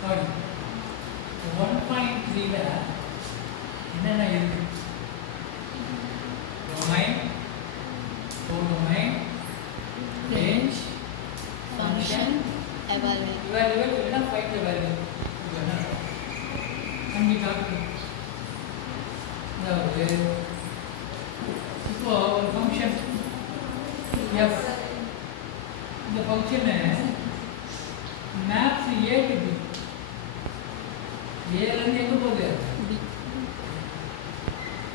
Sorry 1.3ல என்னென்ன இருக்கு? Domain, codomain, range, function, evaluate. evaluate இல்லைன்னா find the value. இது என்ன அங்கே காட்டு. அதாவது இப்போ ஒரு ஃபங்க்ஷன் f, இந்த ஃபங்க்ஷனை maps a to b, a இருந்து எங்கே போகுது? B.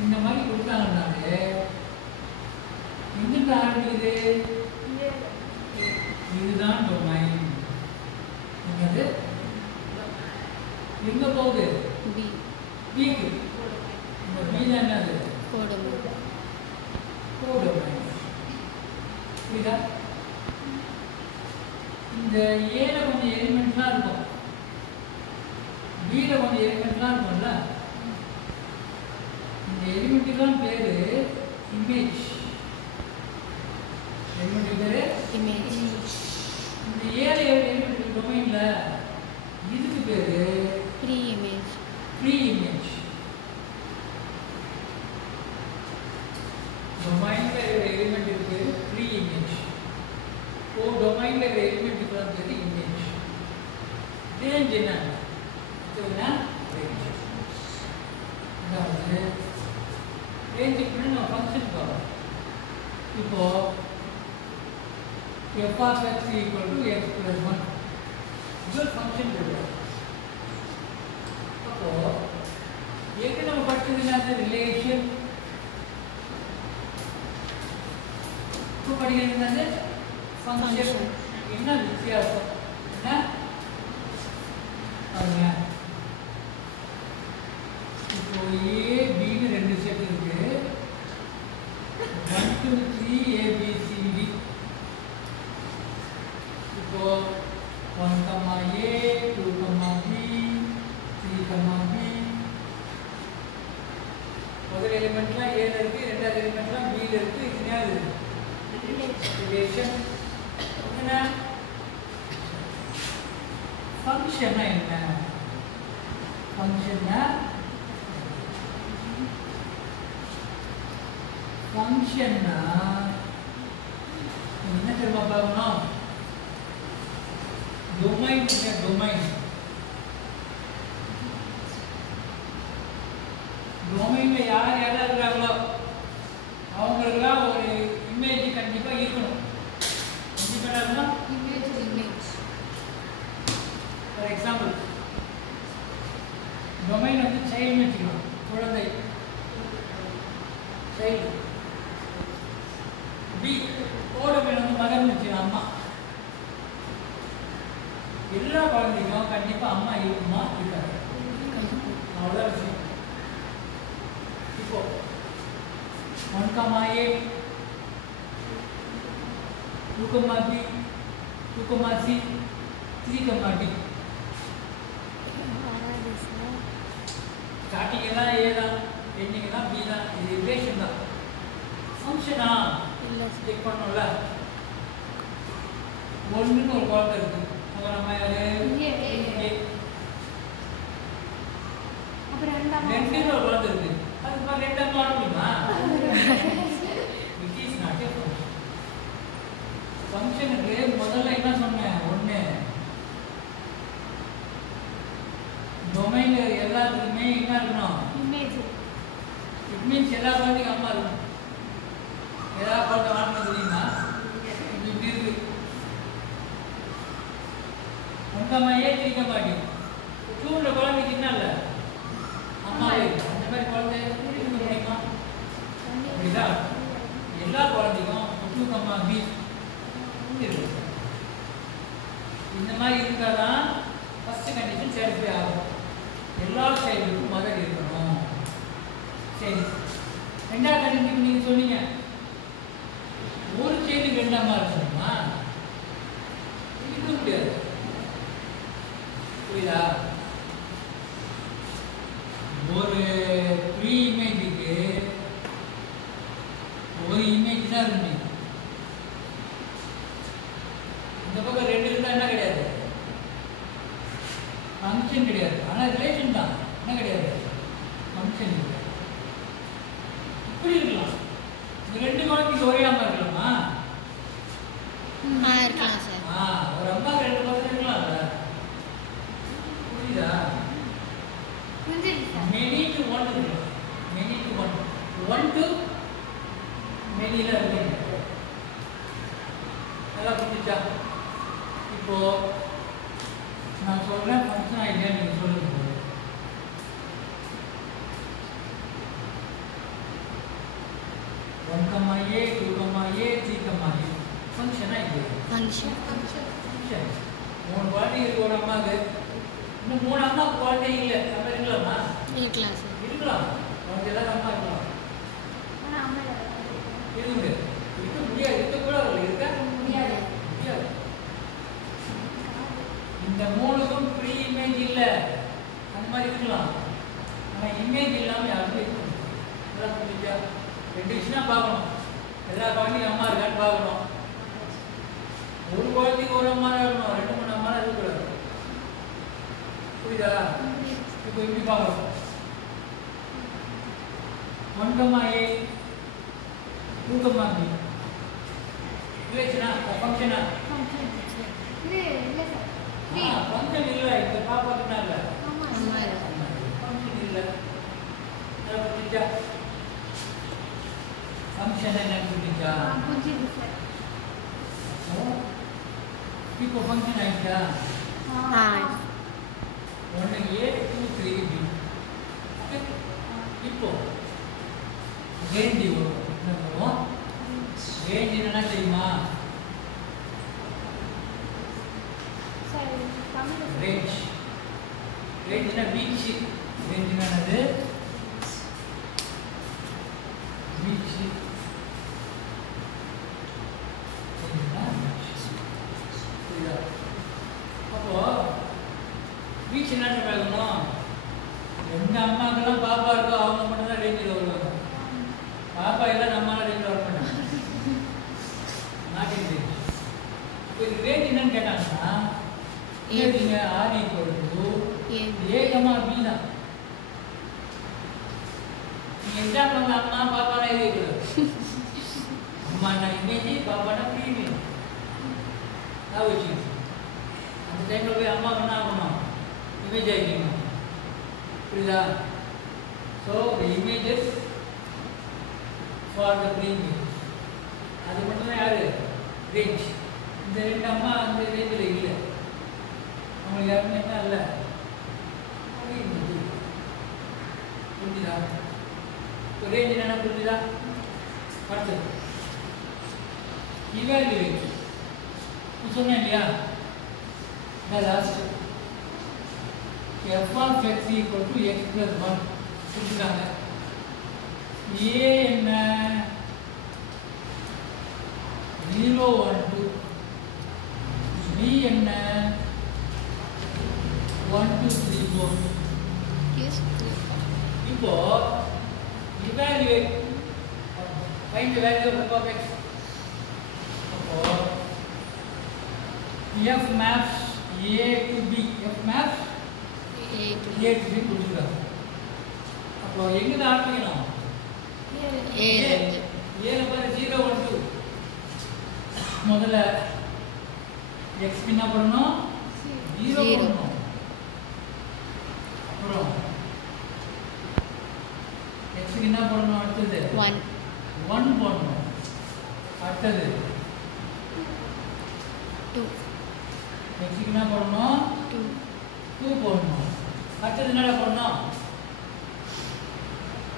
இந்த மாதிரி கொடுத்தாங்கன்னாலே எங்கிட்ட ஆரம்பிக்குது? இதுதான் டொமைன். என்னது எங்க போகுது? B. பிக்கு. இந்த பி தான் என்னது? Codomain. கோடொமைன். புரியுதா? இந்த ஏல கொஞ்சம் எலிமெண்ட்லாம் இருக்கும், பியில் கொஞ்சம் எலிமெண்ட்லாம் இருக்கும்ல. இந்த எலிமெண்ட்டுக்கெல்லாம் பேரு இமேஜ். எலிமெண்ட் பேரு Image. இந்த ஏல எலிமெண்ட் டொமைன்ல இதுக்கு பேரு Pre-image. Pre image. டொமைன்ல இருக்கிற எலிமெண்ட் இருக்கு ப்ரீ இமேஜ். டொமைன்ல இருக்கிற எலிமெண்ட்டுக்கு பேரு இமேஜ். ரேஞ்ச் என்ன? இதுனா ரேஞ்ச். அதாவது ரேஞ்சுக்கு முன்னாடி நம்ம ஃபங்க்ஷன் போகிறோம். இப்போ f of x equal to x plus 1 இது ஒரு ஃபங்க்ஷன் இருக்கு. அப்போ ஏற்கனவே நம்ம படிச்சதுன்னா ரிலேஷன், இப்போ படிக்கிறது ஃபங்க்ஷன். என்ன வித்தியாசம்? என்ன பாருங்க, இப்போ ஏ பின்னு ரெண்டு செட் இருக்கு. 1 2 3 ABCD. இப்போ 1, A 2, B 3, B. முதல் எலிமெண்ட்லாம் ஏல இருக்கு, ரெண்டாவது எலிமெண்ட்லாம் பியில் இருக்கு. இதுனாது ரிலேஷன். என்ன ஃபங்க்ஷன்னா என்ன? ஃபங்க்ஷன்னா என்ன தெரியுமா பார்க்கணும்? டொமைன் என்ன? டொமைன் டொமைன்ல யார் யாரெல்லாம் இருக்கிறாங்களோ அவங்களுக்குலாம் ஒரு இமேஜ் கண்டிப்பா இருக்கணும். கண்டிப்பா இருக்கணும். Image. ஃபார் எக்ஸாம்பிள் டொமைன் வந்து சைல்டுன்னு வச்சுக்கலாம். குழந்தை, சைல்டு. பி கோடொமைன் வந்து மகன் வச்சுக்கலாம், அம்மா. எல்லா குழந்தைக்கும் கண்டிப்பா அம்மா இருக்குமா? இருக்காது. அவ்வளோதான் விஷயம். இப்போ 1, A 2, B 2, C 3, D. Starting எல்லாம் ஏ தான், எண்டிங் எல்லாம் பி தான். இது ரிலேஷன் தான். ஃபங்க்ஷனா இல்ல. செக் பண்ணோம்ல. ஒன்றுன்னு ஒரு குழந்தை இருக்கு. அப்போ நம்ம ரெண்டுன்னு ஒரு குழந்தை இருக்கு. அதுக்கு மாதிரி ரெண்டாம் ஆரம்பிக்குமா? It is not a function. ஃபங்க்ஷனுக்கு முதல்ல என்ன சொன்னேன்? ஒன்று, டொமைன்ல எல்லாத்துக்குமே என்ன இருக்கணும்? Image. இட் மீன்ஸ் எல்லா குழந்தைக்கும் அம்மா இருக்கணும். எல்லா குழந்தை வாங்கினது தெரியுமா? இப்படி இருக்கு. 1, A 3, D. 2 குழந்தைக்கு என்ன இல்லை? அம்மா இருக்கு. அந்த மாதிரி குழந்தை இருக்க முடியுமா? அப்படிதான் எல்லா குழந்தைக்கும் 2, B இருக்கு. இந்த மாதிரி இருந்தாதான் ஃபர்ஸ்ட் கண்டிஷன் சாட்டிஸ்ஃபை ஆகும். எல்லா சைல்டுக்கும் மதர் இருக்கணும். சரி, ரெண்டாவது கண்டிஷன் நீங்க சொன்னீங்க, ஒரு சைல்டுக்கு 2 அம்மா இருக்கணுமா? இருக்க முடியாது. புரியுதா? ஒரு ப்ரீ இமேஜுக்கு ஒரு இமேஜ் தான் இருக்கு. இந்த பக்கம் 2 இருந்தா என்ன கிடையாது? ஃபங்க்ஷன் கிடையாது, ஆனால் ரிலேஷன் தான். என்ன கிடையாது, ஃபங்க்ஷன் கிடையாது. இப்படி இருக்கலாம். இந்த ரெண்டு குழந்தைக்கு ஒரே அம்மா இருக்கலாமா? இருக்கலாம் சார். ஒரு அம்மாவுக்கு ரெண்டு பசங்க இருக்கலாம்ல. புரியுதா? மெனி டு ஒன் இருக்கலாம். Many to one, one to மெனியில் இருக்கீங்க. நல்லா புரிஞ்சுச்சா? இப்போ நான் சொல்கிறேன் ஃபங்க்ஷன் ஐடியா, நீங்கள் சொல்லுங்க. 1, A, 2, A, 3, A ஃபங்க்ஷனா இது ஃபங்க்ஷன். மூணு குழந்தைங்க இருக்கு ஒரு அம்மாவுக்கு. இன்னும் மூணு அம்மாவுக்கு குழந்தை இல்லை. நம்ம இருக்கலாமா? இருக்கலாம் சார். இருக்கலாம். குழந்தை எல்லாம் அம்மா இருக்கலாம். இருக்க முடியாது. இருக்க முடியாது. இருக்க கூட வரல. இருக்க முடியாது. முடியாது. இந்த மூணுக்கும் ப்ரீ இமேஜ் இல்லை. அந்த மாதிரி இருக்கலாம். ஆனால் இமேஜ் இல்லாமல் யாருக்கும் இருக்க முடியாது. இதெல்லாம் புரிஞ்சா ரெண்டு விஷயம் பார்க்கணும். எல்லா குழந்தைங்க அம்மா இருக்கான்னு பார்க்கணும். ஒரு குழந்தைக்கு ஒரு அம்மா இருக்கணும், ரெண்டு மூணு அம்மா இருக்கக்கூடாது. புரியுதா? இப்போ இப்படி பார்க்கணும். 1, A, 2, B ரிலேஷனா ஃபங்க்ஷனா? ஃபங்க்ஷன் இல்லை. இந்த பாப்பாக்குன்னா இல்லை. ஃபங்க்ஷன் இல்லை. அதை புரிஞ்சா ஃபங்க்ஷன் என்னன்னு புரிஞ்சா? இப்போ ஃபங்க்ஷன் ஆயிடுச்சா? 1, A, 2, 3, B. இப்போ ரேஞ்ச் வரும். என்ன பண்ணுவோம்? ரேஞ்ச் என்னன்னா தெரியுமா? ரேஞ்ச் ரேஞ்ச்னா பீச். ரேஞ்ச் என்னது? பீச். அப்போ பீச் என்ன பார்க்கணும்? எந்த அம்மாக்கெல்லாம் பாப்பா இருக்கோ அவங்க மட்டும் தான் ரேஞ்சில் வருவாங்க. பாப்பா எல்லாம் நம்மளால ரேஞ்சில் வர மாட்டாங்க. நாட்டின் ரேஞ்ச். இப்போ இது ரேஞ்ச் என்னன்னு கேட்டாங்கன்னா நீங்கள் ஆர் ஏகமா பி தான். நீங்கள் எக்ஸாம்பிள் அம்மா பாப்பானா எழுதிக்கூடாது. அம்மானா இமேஜ், பாப்பானா ப்ரீ இமேஜ். நான் வச்சுக்கணும். அந்த டைமில் போய் அம்மா என்ன ஆகணும்? இமேஜ் ஆகிக்கணும். புரியுதா? So the images for the pre image. அது மட்டும்தான் யார்? ரேஞ்ச். இந்த ரெண்டு அம்மா அந்த ரேஞ்சில் இல்லை. அவங்களுக்கு யாருமே என்ன இல்லை? புரிஞ்சுதா? இப்போ ரேஞ்ச் என்னென்ன புரிஞ்சுதா? அடுத்தது இவாலுவேட். சொன்னேன் இல்லையா? Last f of x equal to x plus 1 புரிஞ்சுக்காங்க. a என்ன? 0, 1, 2. b என்ன? 1, 2, 3, 4. இப்போ evaluate, find the value of f of x. அப்போ f maps a to b. f maps a to b புரிஞ்சுக்காங்க. அப்போ எங்கே ஆரம்பிக்கணும்? a பாரு 0, 1, 2. முதல்ல x என்ன பண்ணணும்? 0 பண்ணணும். அப்புறம் x என்ன பண்ணணும்? அடுத்தது 1 பண்ணணும். அடுத்தது 2. x என்ன பண்ணணும்? 2 போடணும். அடுத்தது என்னடா பண்ணணும்?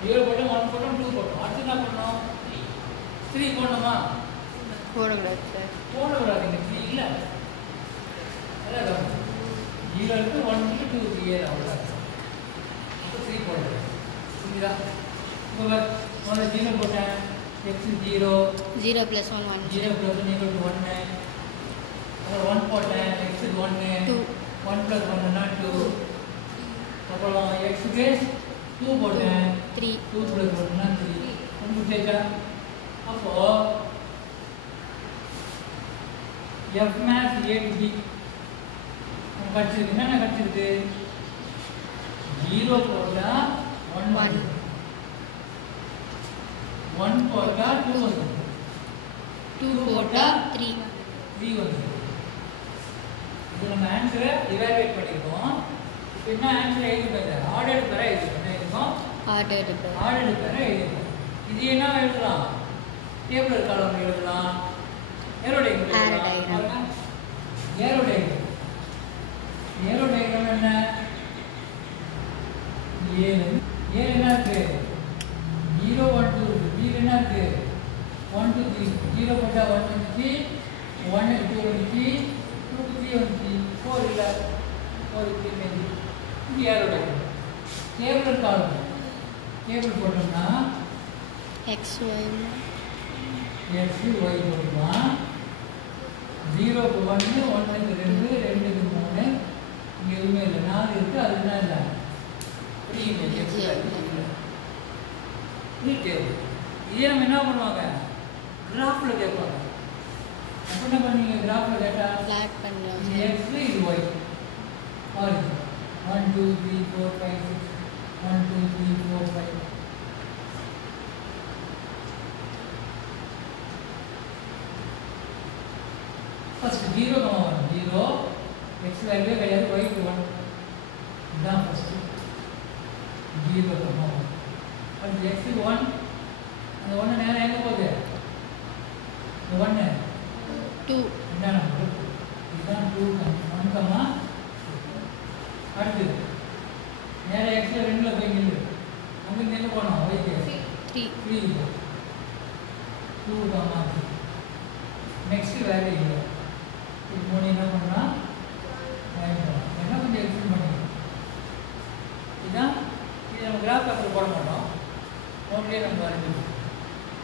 0 போட்டோம், 1 போட்டோம், 2 போட்டோம். அடுத்து என்ன பண்ணணும்? 3 போடணுமா? போடக்கூடாது சார். போடக்கூடாதுங்க. 3 இல்லை. அதான் 0 இருக்கு, 1 இருக்கு, 2 இருக்கு, 7 அவ்வளோதான். இப்போ 3 போடுறது. புரியுதா? இப்போ முதல்ல 0 போட்டேன். x 0. 0 plus 1 1. 0 plus 1 equal to 1. அப்புறம் 1 போட்டேன். x 1. 2. 1 plus 1 னா 2. அப்புறம் x க்கு 2 போட்டேன். 3. 2 plus 1 னா 3. புரிஞ்சுச்சா? அப்போ f max a to b கிடச்சிருக்கு. என்னென்ன கிடச்சிருக்கு? 0 போட்டால் 1 வருது, 1 போட்டால் 2 வருது, 2 போட்டால் 3 வருது. இது நம்ம ஆன்சரை இவாலுவேட் பண்ணியிருக்கோம். இப்போ என்ன ஆன்சர் எழுதிருக்காங்க? ஆர்டர்டு பேரை எழுதிருக்கோம். என்ன எழுதிருக்கோம்? ஆர்டர்டு பேரை எழுதிருக்கோம். இது என்ன எழுதலாம்? டேபிள் காலம் எழுதலாம், ஏரோ டயக்ராம். ஏரோ டயக்ராம் என்ன? ஏழு என்ன இருக்கு? 0 1 2 இருக்கு. B என்ன இருக்கு? 1 2 3. 0 போட்டா 1 வந்துச்சு, 1 2 வந்துச்சு, 2 3 வந்துச்சு, 4 இல்லை, 4 3 இது ஏரோ டயக்ராம். டேபிள் காலம் டேபிள் போட்டோம்னா x y போட்டுக்கலாம். 0க்கு 1, 1க்கு 2, 2க்கு 3, இங்கே எதுவுமே இல்லை, 4 இருக்குது. அது என்ன இல்லை? இது டேபிள். இதே நம்ம என்ன பண்ணுவாங்க? கிராஃபில் கேட்பாங்க. அப்போ என்ன பண்ணுவீங்க? கிராஃபில் கேட்டால் பிளாட் பண்ணலாம். இது x, இது y. Origin 1 2 3 4 5 6 1 2 3 4 5. First 0, 0 x value கிடையாது, y க்கு 1. இதுதான் ஃபர்ஸ்ட் 0, 1. அடுத்து x க்கு 1, அந்த 1 நேரம் எங்கே போகுது? இந்த 1 2 என்ன நம்பர்? இதுதான் 2, 1, அடுத்து நேரம் x ல 2ல போய் நில்லு. அங்கே எங்கே போனோம்? y க்கு 3 2, 3. நெக்ஸ்ட் வேல்யூ இல்லை. இது 3 என்ன பண்ணலாம்? என்ன கொஞ்சம் எக்ஸ்பிளைன் பண்ணிக்கலாம். இதுதான் இது நம்ம கிராஃப் பேப்பர் போட மாட்டோம், நோட்லேயே நம்ம வரைஞ்சிருக்கோம்.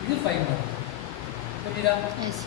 இது 5 மார்க். புரியுதா? எஸ்